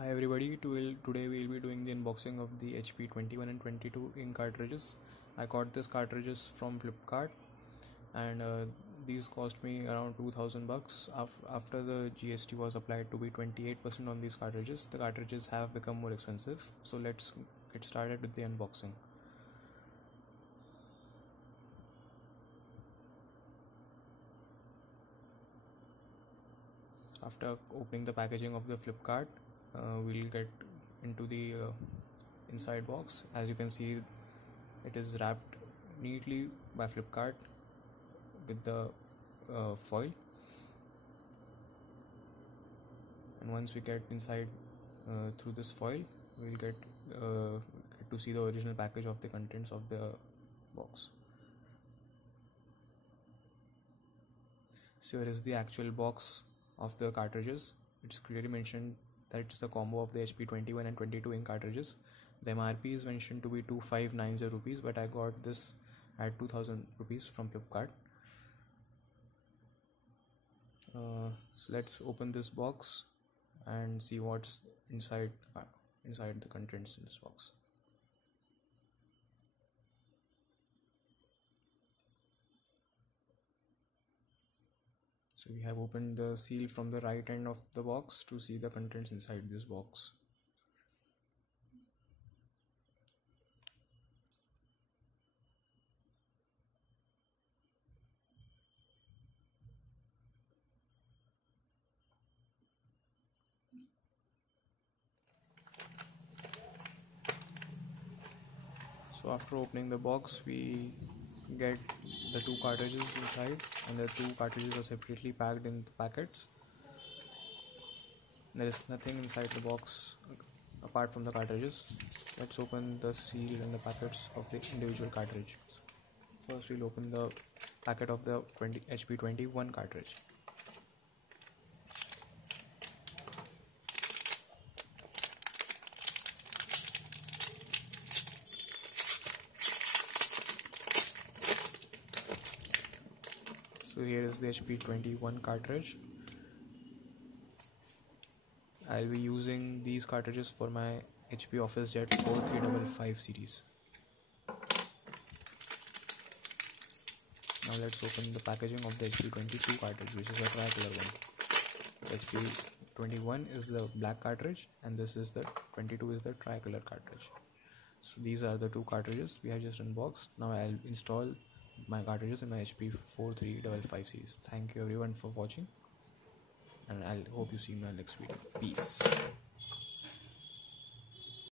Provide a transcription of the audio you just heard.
Hi everybody, today we'll be doing the unboxing of the HP 21 and 22 ink cartridges. I got this cartridges from Flipkart and these cost me around 2000 bucks. After the GST was applied to be 28% on these cartridges, the cartridges have become more expensive. So let's get started with the unboxing. After opening the packaging of the Flipkart, we'll get into the inside box. As you can see, it is wrapped neatly by Flipkart with the foil, and once we get inside through this foil, we'll get to see the original package of the contents of the box. So here is the actual box of the cartridges. It's clearly mentioned that it's a combo of the HP 21 and 22 ink cartridges. The MRP is mentioned to be 2590 rupees, but I got this at 2000 rupees from Flipkart. So let's open this box and see what's inside the contents in this box. So we have opened the seal from the right end of the box to see the contents inside this box. So after opening the box, we get the two cartridges inside, and the two cartridges are separately packed in packets. There is nothing inside the box apart from the cartridges. Let's open the seal and the packets of the individual cartridges. First we'll open the packet of the HP 21 cartridge. So here is the HP 21 cartridge. I'll be using these cartridges for my HP Officejet 4355 series. Now let's open the packaging of the HP 22 cartridge, which is a tricolor one. HP 21 is the black cartridge and this is the 22 is the tricolor cartridge. So these are the two cartridges we have just unboxed. Now I'll install my cartridges in my HP 4355 series. Thank you everyone for watching, and I hope you see my next video. Peace.